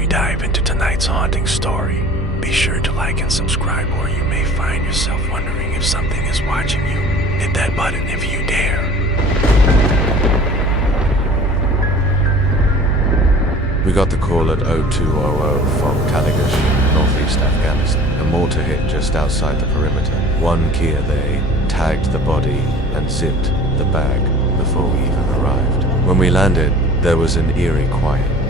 we dive into tonight's haunting story, be sure to like and subscribe, or you may find yourself wondering if something is watching you. Hit that button if you dare. We got the call at 0200 from Kaligash, northeast Afghanistan. A mortar hit just outside the perimeter. One Kia they tagged the body and zipped the bag before we even arrived. When we landed, there was an eerie quiet.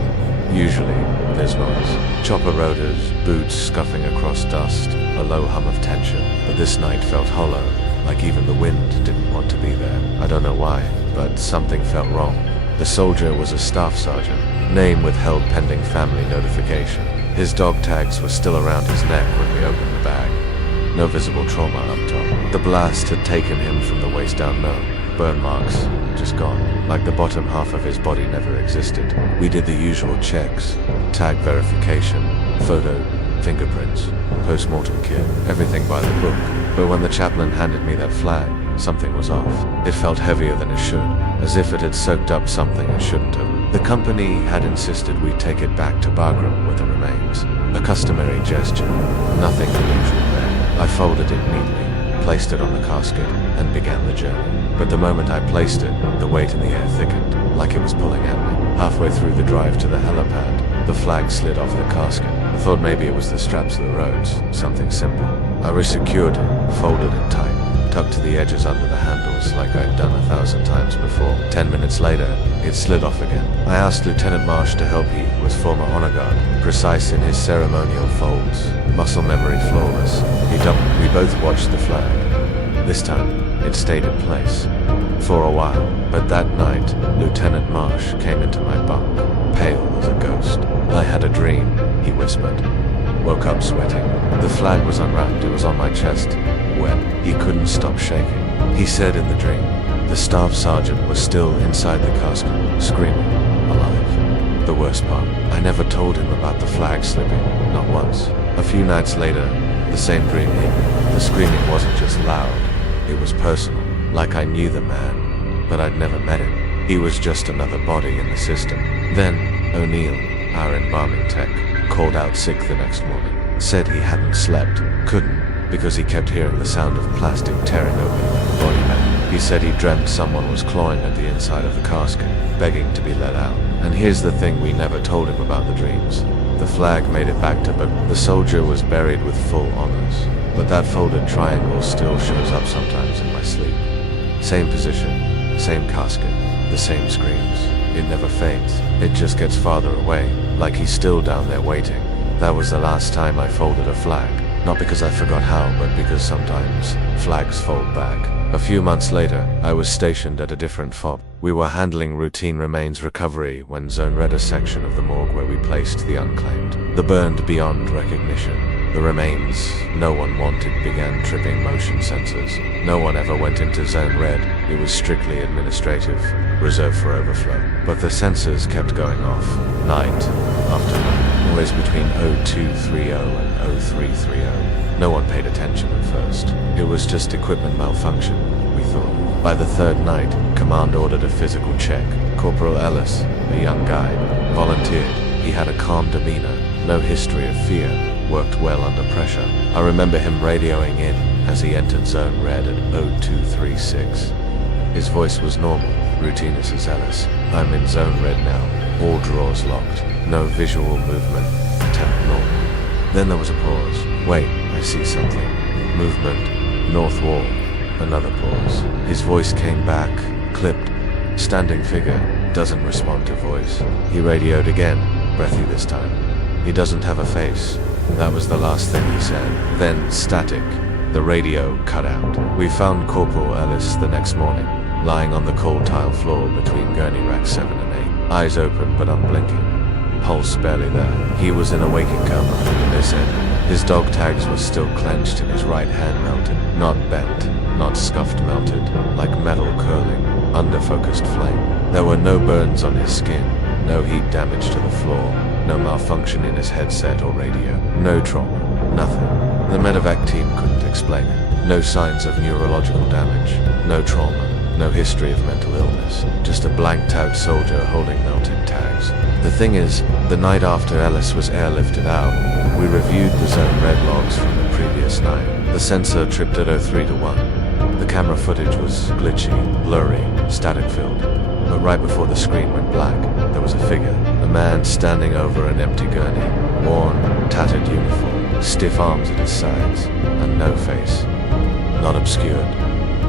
Usually, there's noise. Chopper rotors, boots scuffing across dust, a low hum of tension. But this night felt hollow, like even the wind didn't want to be there. I don't know why, but something felt wrong. The soldier was a staff sergeant, name withheld pending family notification. His dog tags were still around his neck when we opened the bag. No visible trauma up top. The blast had taken him from the waist down low. Burn marks, just gone. Like the bottom half of his body never existed. We did the usual checks. Tag verification, photo, fingerprints, post-mortem kit, everything by the book. But when the chaplain handed me that flag, something was off. It felt heavier than it should, as if it had soaked up something it shouldn't have. The company had insisted we take it back to Bagram with the remains. A customary gesture, nothing unusual there. I folded it neatly, placed it on the casket, and began the journey. But the moment I placed it, the weight in the air thickened, like it was pulling at me. Halfway through the drive to the helipad, the flag slid off the casket. I thought maybe it was the straps of the roads, something simple. I resecured it, folded it tight, tucked to the edges under the handles like I'd done 1,000 times before. 10 minutes later, it slid off again. I asked Lieutenant Marsh to help. He was former honor guard, precise in his ceremonial folds, muscle memory flawless. He doubled. We both watched the flag. This time, it stayed in place. For a while, but that night, Lieutenant Marsh came into my bunk, pale as a ghost. I had a dream, he whispered. Woke up sweating. The flag was unwrapped, it was on my chest, wet. He couldn't stop shaking. He said in the dream, the staff sergeant was still inside the casket, screaming, alive. The worst part, I never told him about the flag slipping, not once. A few nights later, the same dream hit me. The screaming wasn't just loud, it was personal, like I knew the man, but I'd never met him. He was just another body in the system. Then, O'Neill, our embalming tech, called out sick the next morning. Said he hadn't slept, couldn't, because he kept hearing the sound of plastic tearing open like a body bag. He said he dreamt someone was clawing at the inside of the casket, begging to be let out. And here's the thing we never told him about the dreams. The flag made it back to Bagram. The soldier was buried with full honors, but that folded triangle still shows up sometimes in my sleep. Same position, same casket, the same screams. It never fades, it just gets farther away, like he's still down there waiting. That was the last time I folded a flag. Not because I forgot how, but because sometimes flags fold back. A few months later, I was stationed at a different FOB. We were handling routine remains recovery when Zone Red, a section of the morgue where we placed the unclaimed. The burned beyond recognition. The remains no one wanted began tripping motion sensors. No one ever went into Zone Red. It was strictly administrative, reserved for overflow. But the sensors kept going off, night after night, always between 0230 and 0330. No one paid attention at first. It was just equipment malfunction, we thought. By the third night, Command ordered a physical check. Corporal Ellis, a young guy, volunteered. He had a calm demeanor, no history of fear, worked well under pressure. I remember him radioing in as he entered Zone Red at 0236. His voice was normal, routine as Ellis. I'm in Zone Red now, all drawers locked, no visual movement, temp normal. Then there was a pause. Wait, I see something. Movement, north wall, another pause. His voice came back, clipped. Standing figure, doesn't respond to voice. He radioed again, breathy this time. He doesn't have a face. That was the last thing he said. Then, static. The radio cut out. We found Corporal Ellis the next morning, lying on the cold tile floor between gurney racks 7 and 8. Eyes open but unblinking. Pulse barely there. He was in a waking coma, they said. His dog tags were still clenched and his right hand melted. Not bent, not scuffed melted, like metal curling, under focused flame. There were no burns on his skin, no heat damage to the floor, no malfunction in his headset or radio, no trauma, nothing. The medevac team couldn't explain it. No signs of neurological damage, no trauma, no history of mental illness, just a blanked out soldier holding melted tags. The thing is, the night after Ellis was airlifted out, we reviewed the zone red logs from the previous night. The sensor tripped at 03 to 1. The camera footage was glitchy, blurry, static-filled. But right before the screen went black, there was a figure. A man standing over an empty gurney. Worn, tattered uniform, stiff arms at his sides, and no face. Not obscured,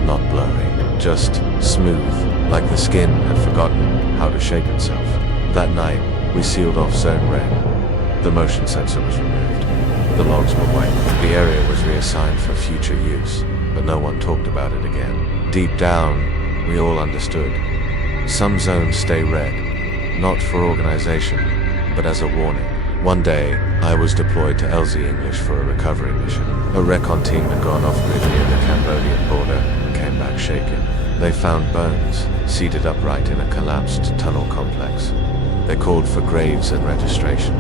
not blurry, just smooth, like the skin had forgotten how to shape itself. That night, we sealed off Zone Red. The motion sensor was removed. The logs were wiped. The area was reassigned for future use, but no one talked about it again. Deep down, we all understood. Some zones stay red, not for organization, but as a warning. One day, I was deployed to LZ English for a recovery mission. A recon team had gone off-grid near the Cambodian border and came back shaken. They found bones, seated upright in a collapsed tunnel complex. They called for graves and registration.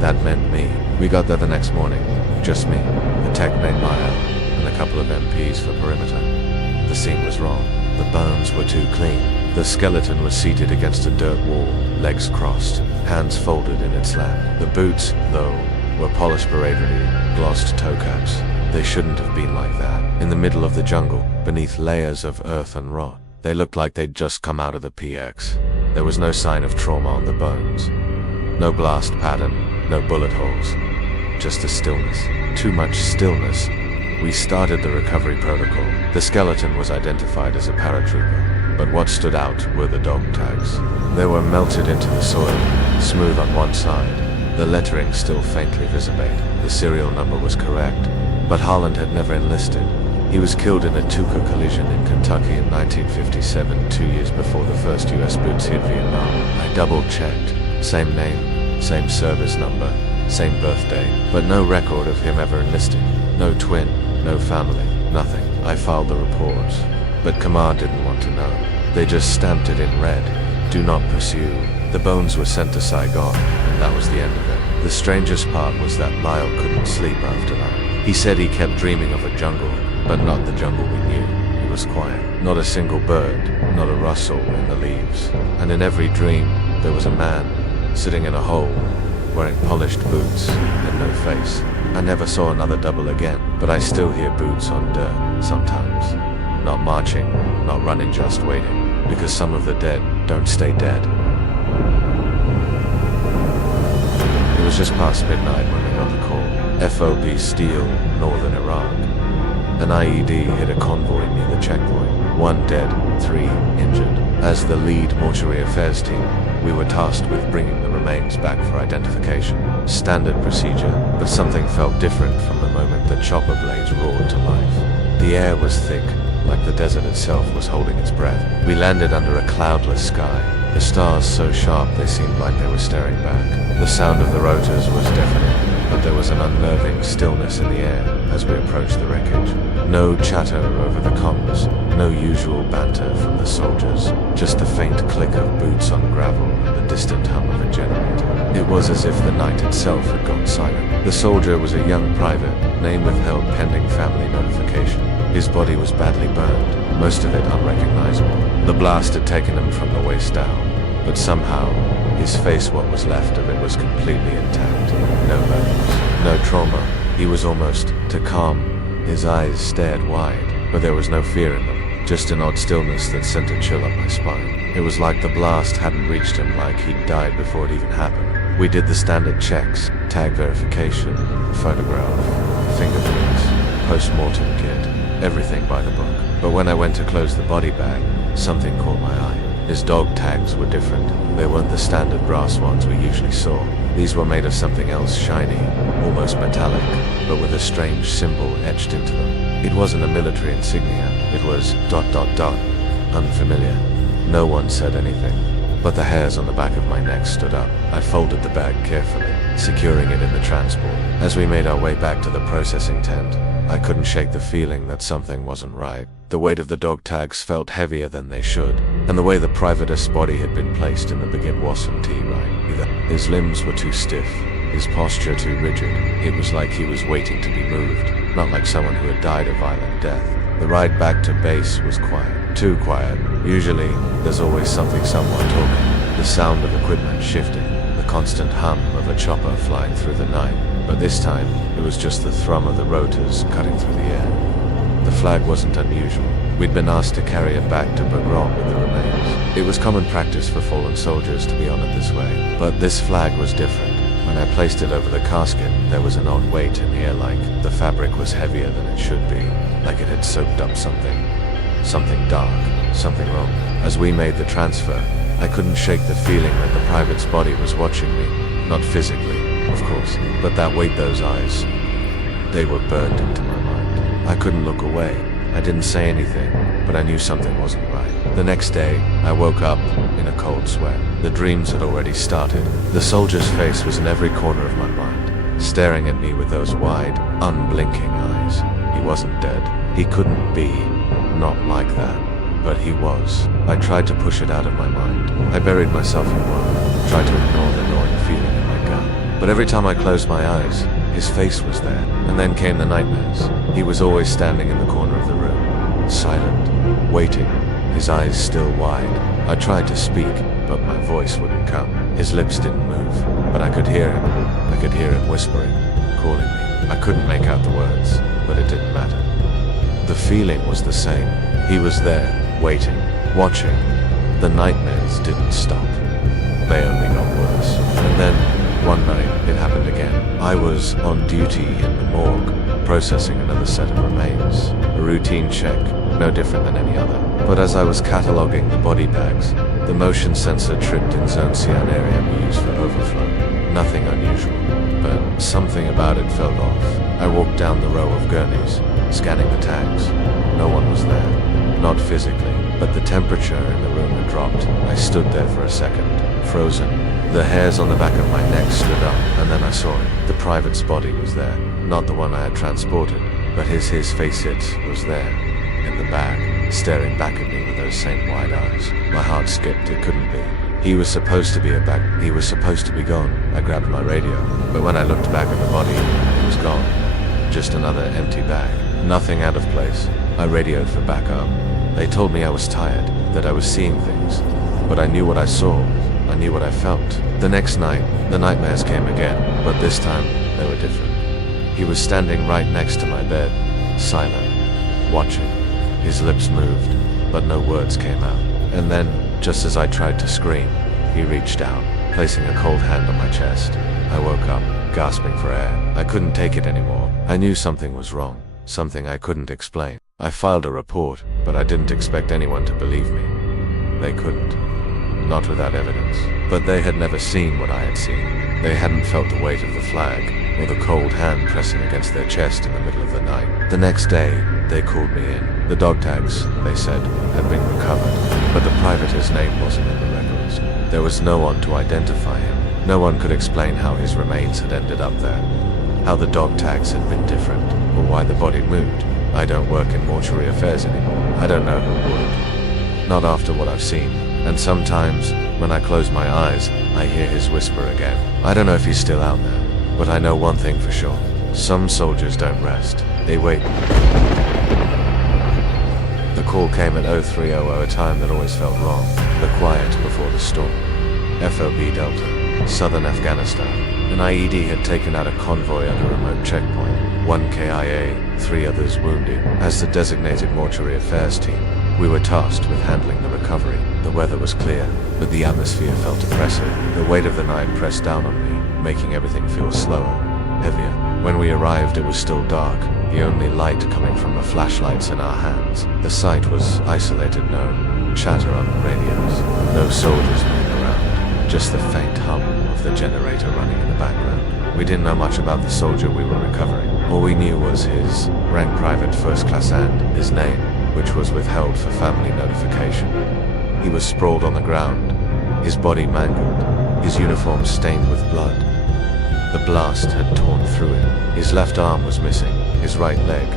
That meant me. We got there the next morning. Just me, the tech named Maya, and a couple of MPs for perimeter. The scene was wrong. The bones were too clean. The skeleton was seated against a dirt wall, legs crossed, hands folded in its lap. The boots, though, were polished beratery, glossed toe caps. They shouldn't have been like that. In the middle of the jungle, beneath layers of earth and rot, they looked like they'd just come out of the PX. There was no sign of trauma on the bones. No blast pattern, no bullet holes. Just a stillness. Too much stillness. We started the recovery protocol. The skeleton was identified as a paratrooper, but what stood out were the dog tags. They were melted into the soil, smooth on one side, the lettering still faintly visible. The serial number was correct, but Harland had never enlisted. He was killed in a Tuca collision in Kentucky in 1957, 2 years before the first US boots hit Vietnam. I double-checked. Same name, same service number, same birthday, but no record of him ever enlisting. No twin, no family, nothing. I filed the reports, but Command didn't want to know. They just stamped it in red. Do not pursue. The bones were sent to Saigon, and that was the end of it. The strangest part was that Lyle couldn't sleep after that. He said he kept dreaming of a jungle, but not the jungle we knew. It was quiet. Not a single bird, not a rustle in the leaves. And in every dream, there was a man, sitting in a hole, wearing polished boots and no face. I never saw another double again, but I still hear boots on dirt, sometimes. Not marching, not running, just waiting, because some of the dead don't stay dead. It was just past midnight when we got the call. FOB Steel, northern Iraq. An IED hit a convoy near the checkpoint. 1 dead, 3 injured. As the lead mortuary affairs team, we were tasked with bringing the remains back for identification. Standard procedure, but something felt different from the moment the chopper blades roared to life. The air was thick, like the desert itself was holding its breath. We landed under a cloudless sky. The stars so sharp they seemed like they were staring back. The sound of the rotors was deafening, but there was an unnerving stillness in the air as we approached the wreckage. No chatter over the comms, no usual banter from the soldiers, just the faint click of boots on gravel and the distant hum of a generator. It was as if the night itself had gone silent. The soldier was a young private, name withheld pending family notification. His body was badly burned, most of it unrecognizable. The blast had taken him from the waist down, but somehow, his face, what was left of it, was completely intact. No burns, no trauma. He was almost too calm. His eyes stared wide, but there was no fear in them, just an odd stillness that sent a chill up my spine. It was like the blast hadn't reached him, like he'd died before it even happened. We did the standard checks, tag verification, photograph, fingerprints, post-mortem kit, everything by the book. But when I went to close the body bag, something caught my eye. His dog tags were different. They weren't the standard brass ones we usually saw. These were made of something else, shiny, almost metallic, but with a strange symbol etched into them. It wasn't a military insignia. It was ... unfamiliar. No one said anything, but the hairs on the back of my neck stood up. I folded the bag carefully, securing it in the transport. As we made our way back to the processing tent, I couldn't shake the feeling that something wasn't right. The weight of the dog tags felt heavier than they should, and the way the private's body had been placed in the baguette wasn't right either. His limbs were too stiff, his posture too rigid. It was like he was waiting to be moved, not like someone who had died a violent death. The ride back to base was quiet, too quiet. Usually, there's always someone talking, the sound of equipment shifting, the constant hum of a chopper flying through the night, but this time it was just the thrum of the rotors cutting through the air. The flag wasn't unusual. We'd been asked to carry it back to Bagron with the remains. It was common practice for fallen soldiers to be honored this way, but this flag was different. When I placed it over the casket, there was an odd weight in the air, like the fabric was heavier than it should be, like it had soaked up something. Something dark, something wrong. As we made the transfer, I couldn't shake the feeling that the private's body was watching me. Not physically, of course, but that weight, those eyes, they were burned into my mind. I couldn't look away. I didn't say anything, but I knew something wasn't right. The next day, I woke up in a cold sweat. The dreams had already started. The soldier's face was in every corner of my mind, staring at me with those wide, unblinking eyes. He wasn't dead. He couldn't be. Not like that. But he was. I tried to push it out of my mind. I buried myself in work, tried to ignore the gnawing feeling in my gut. But every time I closed my eyes, his face was there. And then came the nightmares. He was always standing in the corner of the room, silent, waiting, his eyes still wide. I tried to speak, but my voice wouldn't come. His lips didn't move, but I could hear him. I could hear him whispering, calling me. I couldn't make out the words, but it didn't matter. The feeling was the same. He was there, waiting, watching. The nightmares didn't stop. They only got worse. And then, one night, it happened again. I was on duty in the morgue, processing another set of remains. A routine check, no different than any other. But as I was cataloging the body bags, the motion sensor tripped in zone cyan area we use for overflow. Nothing unusual, but something about it felt off. I walked down the row of gurneys, scanning the tags. No one was there. Not physically, but the temperature in the room had dropped. I stood there for a second, frozen. The hairs on the back of my neck stood up, and then I saw it. The private's body was there. Not the one I had transported, but his face was there, in the bag, staring back at me with those same wide eyes. My heart skipped. It couldn't be. He was supposed to be he was supposed to be gone. I grabbed my radio, but when I looked back at the body, it was gone. Just another empty bag. Nothing out of place. I radioed for backup. They told me I was tired, that I was seeing things. But I knew what I saw. I knew what I felt. The next night, the nightmares came again, but this time, they were different. He was standing right next to my bed, silent, watching. His lips moved, but no words came out. And then, just as I tried to scream, he reached out, placing a cold hand on my chest. I woke up, gasping for air. I couldn't take it anymore. I knew something was wrong, something I couldn't explain. I filed a report, but I didn't expect anyone to believe me. They couldn't. Not without evidence. But they had never seen what I had seen. They hadn't felt the weight of the flag, or the cold hand pressing against their chest in the middle of the night. The next day, they called me in. The dog tags, they said, had been recovered, but the privateer's name wasn't in the records. There was no one to identify him. No one could explain how his remains had ended up there, how the dog tags had been different, or why the body moved. I don't work in mortuary affairs anymore. I don't know who would. Not after what I've seen. And sometimes, when I close my eyes, I hear his whisper again. I don't know if he's still out there, but I know one thing for sure. Some soldiers don't rest. They wait. The call came at 03:00, a time that always felt wrong. The quiet before the storm. FOB Delta, southern Afghanistan. An IED had taken out a convoy at a remote checkpoint. 1 KIA, 3 others wounded. As the designated mortuary affairs team, we were tasked with handling the recovery. The weather was clear, but the atmosphere felt oppressive. The weight of the night pressed down on me, making everything feel slower, heavier. When we arrived, it was still dark, the only light coming from the flashlights in our hands. The site was isolated, no chatter on the radios, no soldiers moving around, just the faint hum of the generator running in the background. We didn't know much about the soldier we were recovering. All we knew was his rank private first class and his name, which was withheld for family notification. He was sprawled on the ground, his body mangled, his uniform stained with blood. The blast had torn through him. His left arm was missing, his right leg,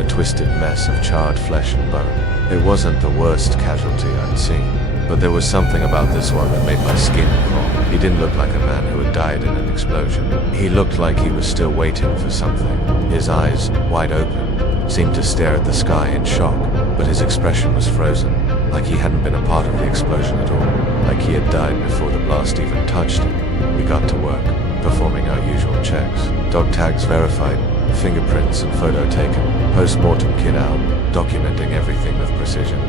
a twisted mess of charred flesh and bone. It wasn't the worst casualty I'd seen, but there was something about this one that made my skin crawl. He didn't look like a man who had died in an explosion. He looked like he was still waiting for something. His eyes, wide open, seemed to stare at the sky in shock, but his expression was frozen, like he hadn't been a part of the explosion at all, like he had died before the blast even touched him. We got to work, performing our usual checks. Dog tags verified, fingerprints and photo taken, post-mortem kit out, documenting everything with precision.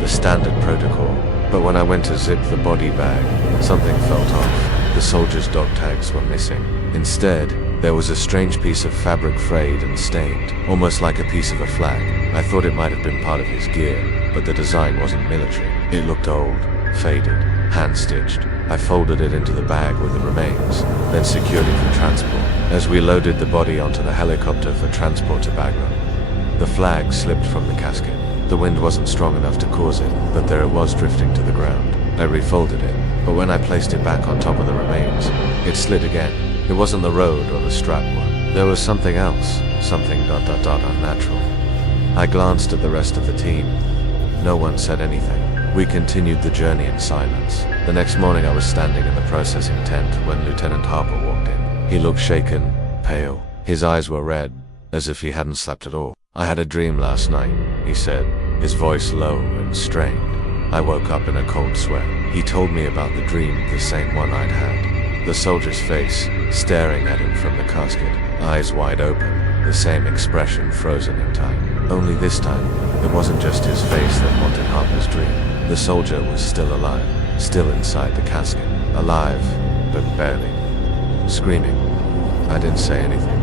The standard protocol. But when I went to zip the body bag, something felt off. The soldier's dog tags were missing. Instead, there was a strange piece of fabric frayed and stained, almost like a piece of a flag. I thought it might have been part of his gear, but the design wasn't military. It looked old, faded, hand-stitched. I folded it into the bag with the remains, then secured it for transport. As we loaded the body onto the helicopter for transport to Bagram, the flag slipped from the casket. The wind wasn't strong enough to cause it, but there it was drifting to the ground. I refolded it, but when I placed it back on top of the remains, it slid again. It wasn't the road or the strap one. There was something else, something unnatural. I glanced at the rest of the team. No one said anything. We continued the journey in silence. The next morning I was standing in the processing tent when Lieutenant Harper walked in. He looked shaken, pale. His eyes were red, as if he hadn't slept at all. "I had a dream last night," he said, his voice low and strained. I woke up in a cold sweat. He told me about the dream, the same one I'd had. The soldier's face, staring at him from the casket, eyes wide open, the same expression frozen in time. Only this time, it wasn't just his face that haunted Harper's dream. The soldier was still alive, still inside the casket. Alive, but barely. Screaming. I didn't say anything,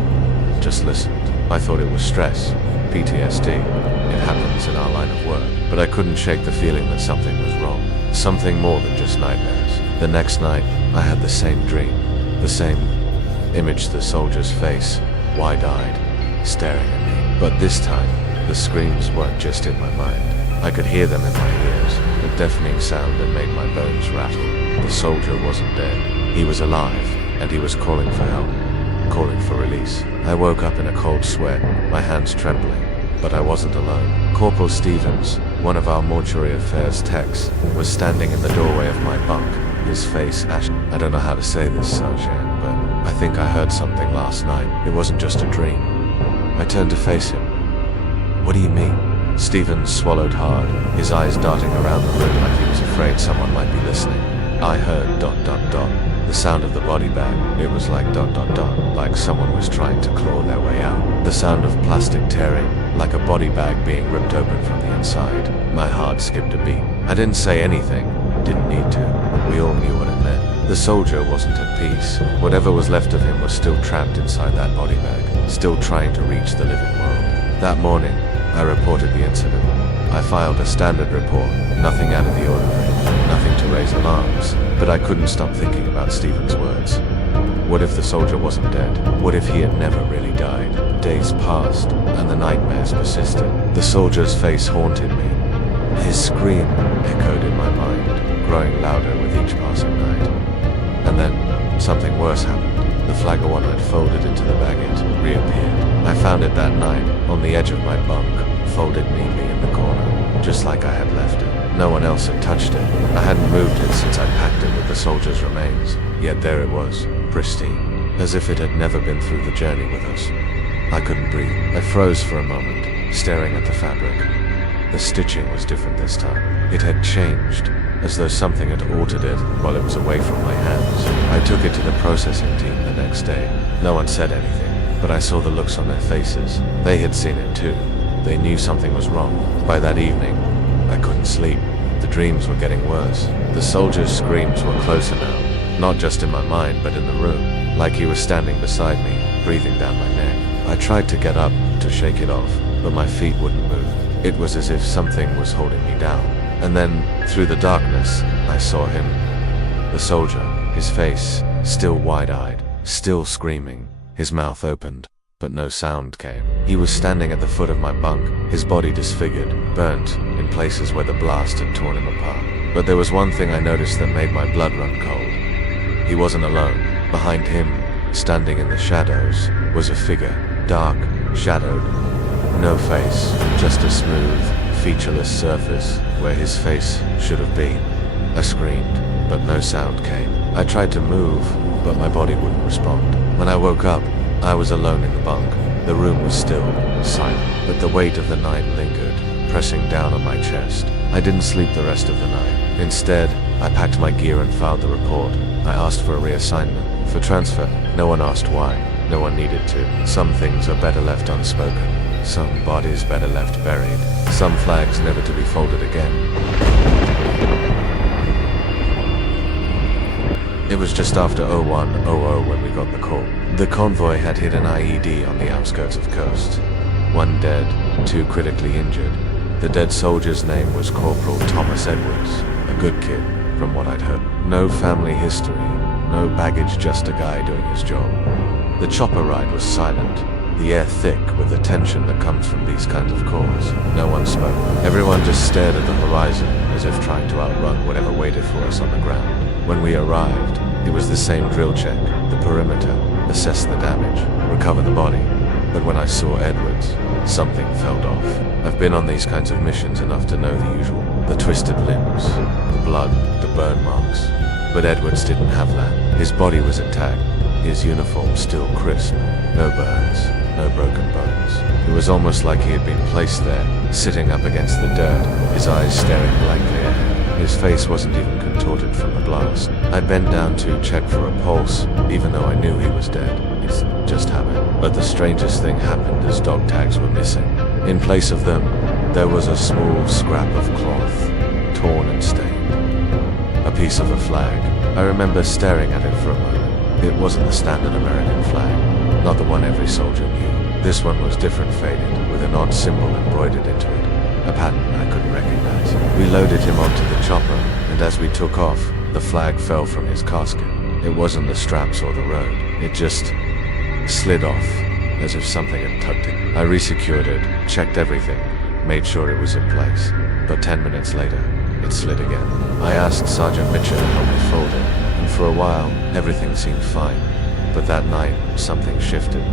just listened. I thought it was stress, PTSD. It happens in our line of work. But I couldn't shake the feeling that something was wrong. Something more than just nightmares. The next night, I had the same dream. The same image, the soldier's face, wide-eyed, staring at me. But this time, the screams weren't just in my mind. I could hear them in my ears, a deafening sound that made my bones rattle. The soldier wasn't dead. He was alive, and he was calling for help, calling for release. I woke up in a cold sweat, my hands trembling. But I wasn't alone. Corporal Stevens, one of our mortuary affairs techs, was standing in the doorway of my bunk, his face ashen. "I don't know how to say this, Sergeant, but I think I heard something last night. It wasn't just a dream." I turned to face him. "What do you mean?" Stevens swallowed hard, his eyes darting around the room like he was afraid someone might be listening. I heard ... The sound of the body bag. It was like ... like someone was trying to claw their way out. The sound of plastic tearing, like a body bag being ripped open from the inside. My heart skipped a beat. I didn't say anything. Didn't need to. We all knew what it meant. The soldier wasn't at peace. Whatever was left of him was still trapped inside that body bag, still trying to reach the living world. That morning, I reported the incident. I filed a standard report, nothing out of the ordinary, nothing to raise alarms, but I couldn't stop thinking about Stephen's words. What if the soldier wasn't dead? What if he had never really died? Days passed, and the nightmares persisted. The soldier's face haunted me. His scream echoed in my mind, growing louder with each passing night. And then, something worse happened. The flagor I'd folded into the baguette reappeared. I found it that night, on the edge of my bunk, folded neatly in the corner, just like I had left it. No one else had touched it. I hadn't moved it since I packed it with the soldier's remains. Yet there it was, pristine, as if it had never been through the journey with us. I couldn't breathe. I froze for a moment, staring at the fabric. The stitching was different this time. It had changed, as though something had altered it while it was away from my hands. I took it to the processing team the next day. No one said anything, but I saw the looks on their faces. They had seen it too. They knew something was wrong. By that evening, I couldn't sleep. The dreams were getting worse. The soldier's screams were closer now, not just in my mind, but in the room, like he was standing beside me, breathing down my neck. I tried to get up, to shake it off, but my feet wouldn't move. It was as if something was holding me down. And then, through the darkness, I saw him. The soldier, his face, still wide-eyed, still screaming, his mouth opened, but no sound came. He was standing at the foot of my bunk, his body disfigured, burnt, in places where the blast had torn him apart. But there was one thing I noticed that made my blood run cold. He wasn't alone. Behind him, standing in the shadows, was a figure, dark, shadowed, no face, just a smooth, featureless surface where his face should have been. I screamed, but no sound came. I tried to move, but my body wouldn't respond. When I woke up, I was alone in the bunk. The room was still, silent, but the weight of the night lingered, pressing down on my chest. I didn't sleep the rest of the night. Instead, I packed my gear and filed the report. I asked for a reassignment, for transfer. No one asked why. No one needed to. Some things are better left unspoken. Some bodies better left buried. Some flags never to be folded again. It was just after 01:00 when we got the call. The convoy had hit an IED on the outskirts of Coast. 1 dead, 2 critically injured. The dead soldier's name was Corporal Thomas Edwards, a good kid, from what I'd heard. No family history, no baggage, just a guy doing his job. The chopper ride was silent, the air thick with the tension that comes from these kinds of calls. No one spoke. Everyone just stared at the horizon, as if trying to outrun whatever waited for us on the ground. When we arrived, it was the same drill check, the perimeter, assess the damage, recover the body. But when I saw Edwards, something felt off. I've been on these kinds of missions enough to know the usual. The twisted limbs, the blood, the burn marks. But Edwards didn't have that. His body was intact, his uniform still crisp. No burns, no broken bones. It was almost like he had been placed there, sitting up against the dirt, his eyes staring blankly ahead. His face wasn't even contorted from the blast. I bent down to check for a pulse, even though I knew he was dead. It's just habit. But the strangest thing happened as dog tags were missing. In place of them, there was a small scrap of cloth, torn and stained. A piece of a flag. I remember staring at it for a moment. It wasn't the standard American flag, not the one every soldier knew. This one was different, faded, with an odd symbol embroidered into it. A pattern I couldn't recognize. We loaded him onto the chopper, and as we took off, the flag fell from his casket. It wasn't the straps or the road. It just slid off, as if something had tugged it. I resecured it, checked everything, made sure it was in place. But 10 minutes later, it slid again. I asked Sergeant Mitchell to help me fold it, and for a while, everything seemed fine. But that night, something shifted.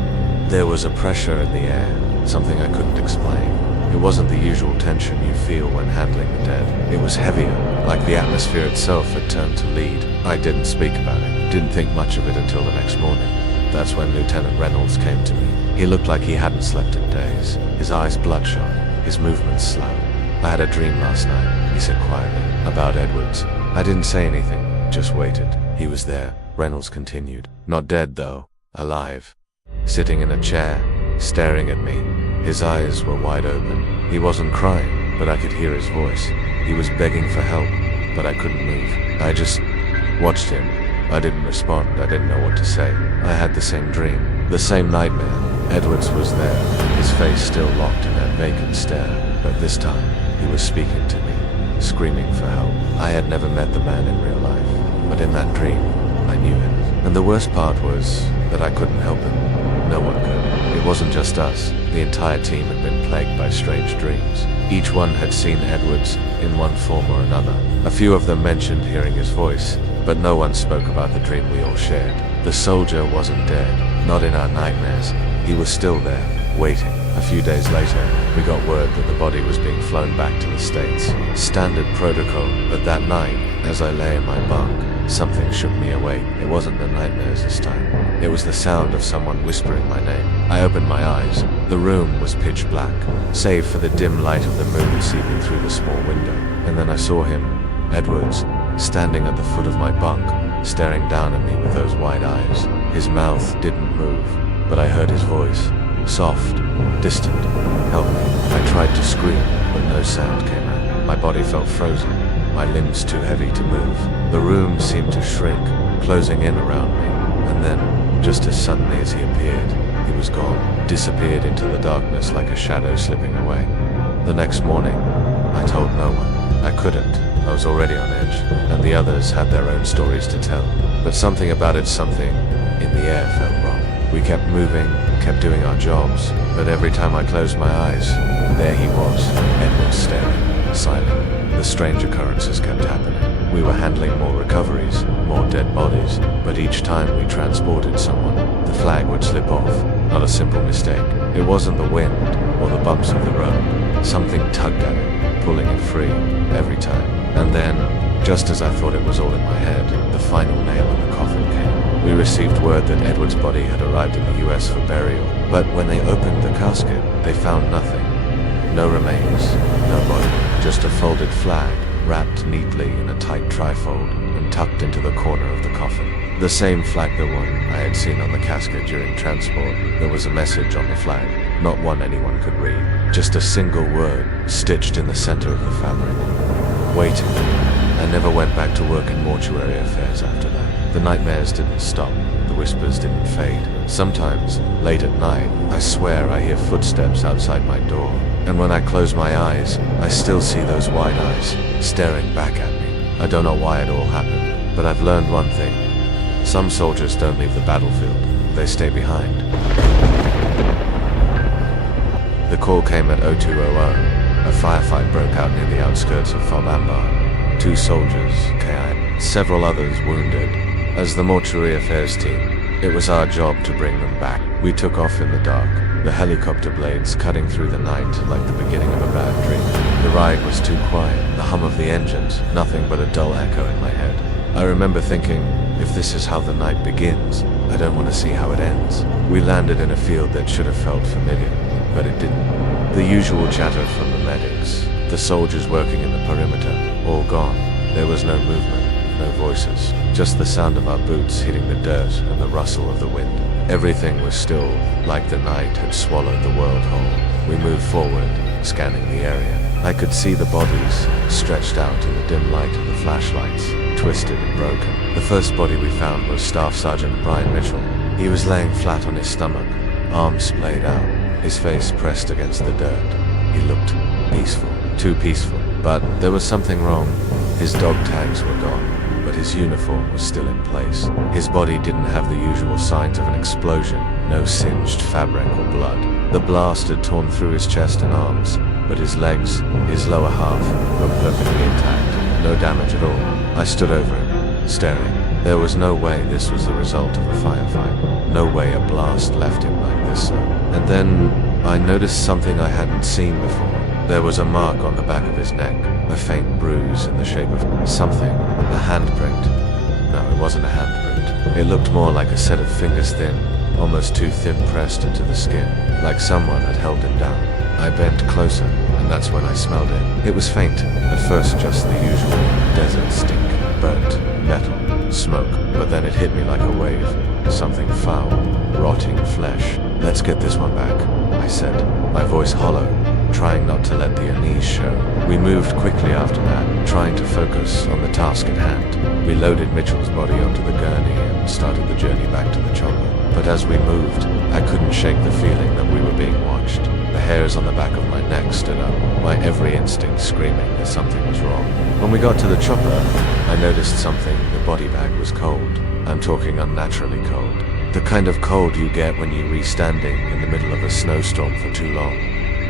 There was a pressure in the air, something I couldn't explain. It wasn't the usual tension you feel when handling the dead. It was heavier, like the atmosphere itself had turned to lead. I didn't speak about it, didn't think much of it until the next morning. That's when Lieutenant Reynolds came to me. He looked like he hadn't slept in days, his eyes bloodshot, his movements slow. I had a dream last night, he said quietly, about Edwards. I didn't say anything, just waited. He was there, Reynolds continued. Not dead though, alive. Sitting in a chair, staring at me. His eyes were wide open. He wasn't crying, but I could hear his voice. He was begging for help, but I couldn't move. I just watched him. I didn't respond. I didn't know what to say. I had the same dream, the same nightmare. Edwards was there, his face still locked in that vacant stare. But this time, he was speaking to me, screaming for help. I had never met the man in real life, but in that dream, I knew him. And the worst part was that I couldn't help him. No one could. It wasn't just us. The entire team had been plagued by strange dreams. Each one had seen Edwards in one form or another. A few of them mentioned hearing his voice, but no one spoke about the dream we all shared. The soldier wasn't dead, not in our nightmares. He was still there, waiting. A few days later, we got word that the body was being flown back to the States. Standard protocol, but that night, as I lay in my bunk, something shook me awake. It wasn't the nightmares this time. It was the sound of someone whispering my name. I opened my eyes. The room was pitch black, save for the dim light of the moon seeping through the small window. And then I saw him, Edwards, standing at the foot of my bunk, staring down at me with those wide eyes. His mouth didn't move, but I heard his voice. Soft, distant, help me. I tried to scream, but no sound came out. My body felt frozen, my limbs too heavy to move. The room seemed to shrink, closing in around me. And then, just as suddenly as he appeared, he was gone, disappeared into the darkness like a shadow slipping away. The next morning, I told no one. I couldn't. I was already on edge, and the others had their own stories to tell. But something about it, something in the air felt wrong. We kept moving, kept doing our jobs, but every time I closed my eyes, there he was, Edwards staring, silent. The strange occurrences kept happening. We were handling more recoveries, more dead bodies, but each time we transported someone, the flag would slip off. Not a simple mistake. It wasn't the wind or the bumps of the road. Something tugged at it, pulling it free, every time. And then, just as I thought it was all in my head, the final nail in the coffin came. We received word that Edward's body had arrived in the US for burial, but when they opened the casket, they found nothing. No remains, no body, just a folded flag, wrapped neatly in a tight trifold, and tucked into the corner of the coffin. The same flag, the one I had seen on the casket during transport. There was a message on the flag, not one anyone could read, just a single word stitched in the center of the fabric. Waiting. I never went back to work in mortuary affairs after that. The nightmares didn't stop. The whispers didn't fade. Sometimes, late at night, I swear I hear footsteps outside my door. And when I close my eyes, I still see those wide eyes staring back at me. I don't know why it all happened, but I've learned one thing. Some soldiers don't leave the battlefield. They stay behind. The call came at 0200. A firefight broke out near the outskirts of Frontlines. 2 soldiers, KI, several others wounded. As the mortuary affairs team, it was our job to bring them back. We took off in the dark, the helicopter blades cutting through the night like the beginning of a bad dream. The ride was too quiet, the hum of the engines, nothing but a dull echo in my head. I remember thinking, if this is how the night begins, I don't want to see how it ends. We landed in a field that should have felt familiar, but it didn't. The usual chatter from the medics, the soldiers working in the perimeter, all gone. There was no movement, no voices, just the sound of our boots hitting the dirt and the rustle of the wind. Everything was still, like the night had swallowed the world whole. We moved forward, scanning the area. I could see the bodies, stretched out in the dim light of the flashlights, twisted and broken. The first body we found was Staff Sergeant Brian Mitchell. He was laying flat on his stomach, arms splayed out, his face pressed against the dirt. He looked peaceful, too peaceful. But there was something wrong. His dog tags were gone, but his uniform was still in place. His body didn't have the usual signs of an explosion, no singed fabric or blood. The blast had torn through his chest and arms, but his legs, his lower half, were perfectly intact. No damage at all. I stood over him, staring. There was no way this was the result of a firefight. No way a blast left him like this. And then I noticed something I hadn't seen before. There was a mark on the back of his neck, a faint bruise in the shape of something, a handprint. No, it wasn't a handprint. It looked more like a set of fingers thin, almost too thin pressed into the skin, like someone had held him down. I bent closer, and that's when I smelled it. It was faint, at first just the usual desert stink, burnt, metal, smoke, but then it hit me like a wave. Something foul, rotting flesh. Let's get this one back, I said, my voice hollow, trying not to let the unease show. We moved quickly after that, trying to focus on the task at hand. We loaded Mitchell's body onto the gurney and started the journey back to the chopper. But as we moved, I couldn't shake the feeling that we were being watched. The hairs on the back of my neck stood up, my every instinct screaming that something was wrong. When we got to the chopper, I noticed something. The body bag was cold. I'm talking unnaturally cold. The kind of cold you get when you re-standing in the middle of a snowstorm for too long.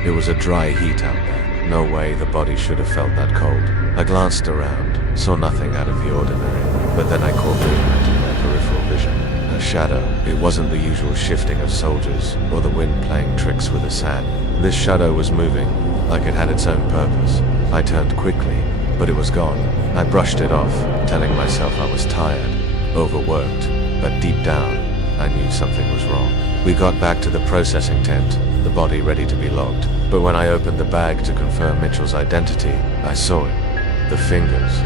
It was a dry heat out there. No way the body should have felt that cold. I glanced around, saw nothing out of the ordinary, but then I caught movement in my peripheral vision. A shadow. It wasn't the usual shifting of soldiers, or the wind playing tricks with the sand. This shadow was moving, like it had its own purpose. I turned quickly, but it was gone. I brushed it off, telling myself I was tired, overworked, but deep down, I knew something was wrong. We got back to the processing tent, the body ready to be logged. But when I opened the bag to confirm Mitchell's identity, I saw it. The fingers,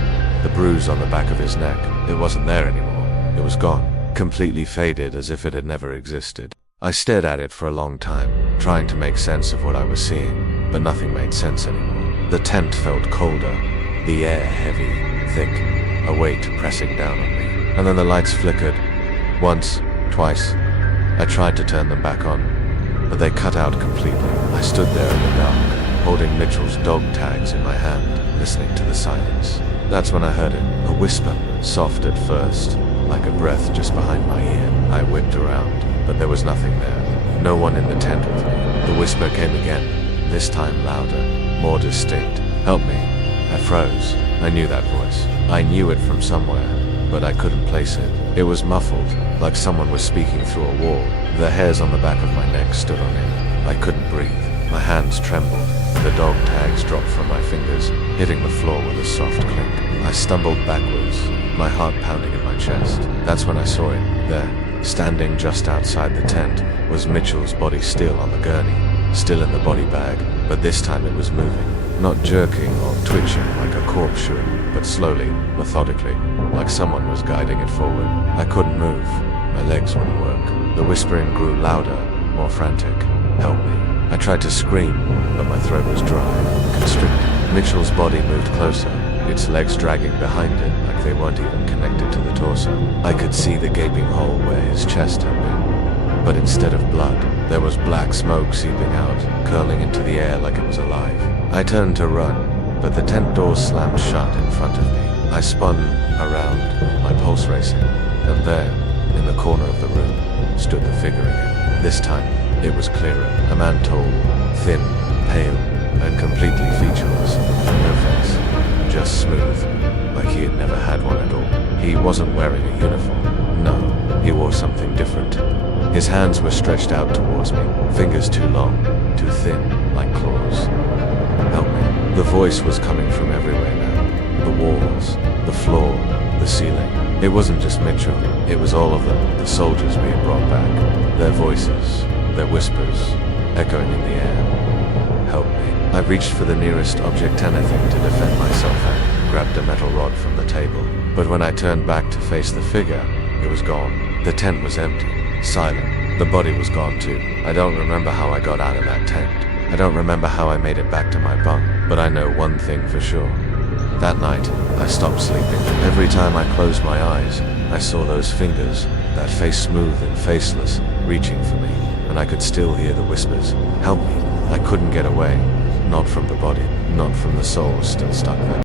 the bruise on the back of his neck. It wasn't there anymore. It was gone. Completely faded, as if it had never existed. I stared at it for a long time, trying to make sense of what I was seeing, but nothing made sense anymore. The tent felt colder, the air heavy, thick, a weight pressing down on me. And then the lights flickered. Once, twice. I tried to turn them back on, but they cut out completely. I stood there in the dark, holding Mitchell's dog tags in my hand, listening to the silence. That's when I heard it, a whisper, soft at first, like a breath just behind my ear. I whipped around, but there was nothing there. No one in the tent with me. The whisper came again, this time louder, more distinct. Help me. I froze. I knew that voice. I knew it from somewhere, but I couldn't place it. It was muffled, like someone was speaking through a wall. The hairs on the back of my neck stood on end. I couldn't breathe. My hands trembled. The dog tags dropped from my fingers, hitting the floor with a soft clink. I stumbled backwards, my heart pounding in my chest. That's when I saw it. There, standing just outside the tent, was Mitchell's body still on the gurney, still in the body bag, but this time it was moving. Not jerking or twitching like a corpse should, but slowly, methodically, like someone was guiding it forward. I couldn't move. My legs wouldn't work. The whispering grew louder, more frantic. Help me. I tried to scream, but my throat was dry, constricted. Mitchell's body moved closer, its legs dragging behind it like they weren't even connected to the torso. I could see the gaping hole where his chest had been. But instead of blood, there was black smoke seeping out, curling into the air like it was alive. I turned to run, but the tent door slammed shut in front of me. I spun around, my pulse racing, and there, in the corner of the room, stood the figure again. This time, it was clearer. A man tall, thin, pale, and completely featureless. No face, just smooth, like he had never had one at all. He wasn't wearing a uniform. No, he wore something different. His hands were stretched out towards me, fingers too long, too thin, like claws. Help me. The voice was coming from everywhere now. The walls, the floor, the ceiling. It wasn't just Mitchell, it was all of them, the soldiers we had brought back. Their voices, their whispers, echoing in the air. Help me. I reached for the nearest object anything to defend myself and grabbed a metal rod from the table. But when I turned back to face the figure, it was gone. The tent was empty, silent. The body was gone too. I don't remember how I got out of that tent. I don't remember how I made it back to my bunk, but I know one thing for sure. That night, I stopped sleeping. Every time I closed my eyes, I saw those fingers, that face smooth and faceless, reaching for me, and I could still hear the whispers. Help me. I couldn't get away. Not from the body, not from the soul still stuck there.